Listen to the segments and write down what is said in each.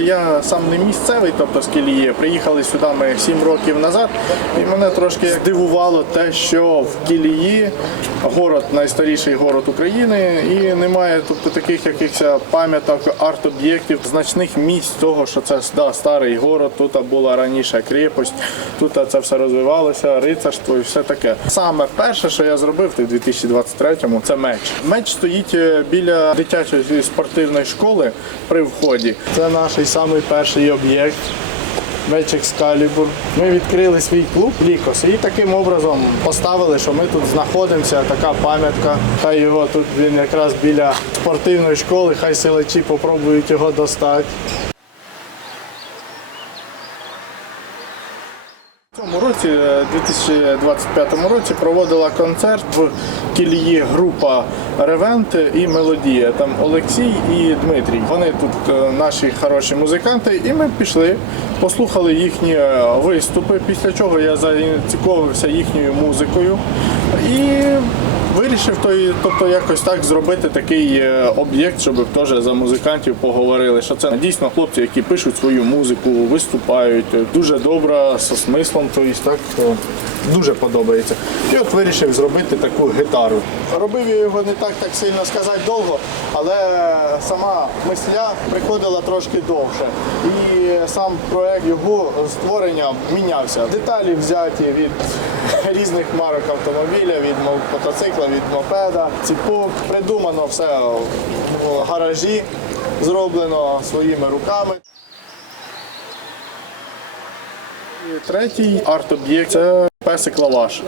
Я сам не місцевий, тобто з Кілії. Приїхали сюди ми 7 років назад, і мене трошки здивувало те, що в Кілії город найстаріший город України, і немає тобто таких якихось пам'яток, арт-об'єктів, значних місць того, що це да, старий город. Тут була раніше крепость, тут це все розвивалося, рицарство і все таке. Саме перше, що я зробив в 2023-му, це меч. Меч стоїть е, біля дитячої спортивної школи при вході. Це наш самий перший об'єкт. Меч Екскалібур. Ми відкрили свій клуб Лікос і таким образом поставили, що ми тут знаходимося, така пам'ятка. Хай його тут він якраз біля спортивної школи, хай силачі попробують його достати. Цьому році, е, 2025 році, проводила концерт в Кілії група Ревент і Мелодія. Там Олексій і Дмитрій. Вони тут е, наші хороші музиканти, і ми пішли, послухали їхні е, виступи. Після чого я зацікавився їхньою музикою і вирішив той, тобто якось так зробити такий е, об'єкт, щоб теж за музикантів поговорили. Що це дійсно хлопці, які пишуть свою музику, виступають е, дуже добре, со смислом, тобто так дуже подобається. І от вирішив зробити таку гітару. Робив я його не так, так сильно сказати довго, але сама мисля приходила трошки довше. І сам проект його створення мінявся. Деталі взяті від різних марок автомобіля, від мотоцикла, від мопеда. Ціпок придумано все в гаражі, зроблено своїми руками. Третій арт-об'єкт це песик лаваш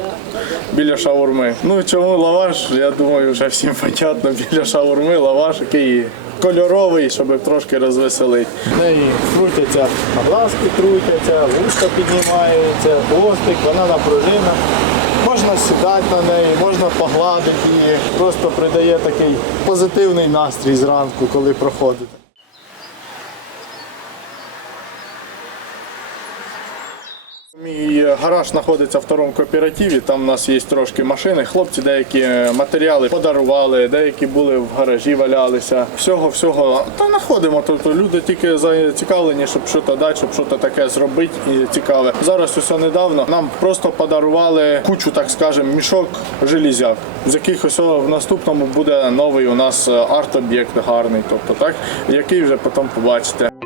біля шаурми. Ну чому лаваш? Я думаю, вже всім понятно. Біля шаурми лаваш, який кольоровий, щоб трошки розвеселити. В неї крутяться глазки, крутяться, вушка піднімається, хвостик, вона напружина. Можна сідати на неї, можна погладити її. Просто придає такий позитивний настрій зранку, коли проходите. Мій гараж знаходиться в второму кооперативі. Там у нас є трошки машини. Хлопці деякі матеріали подарували, деякі були в гаражі, валялися. Всього, всього та знаходимо. Тобто люди тільки зацікавлені, щоб щось дати, щоб щось таке зробити і цікаве. Зараз усе недавно нам просто подарували кучу, так скажемо, мішок железяк, з яких ось в наступному буде новий у нас арт-об'єкт гарний, тобто так, який вже потім побачите.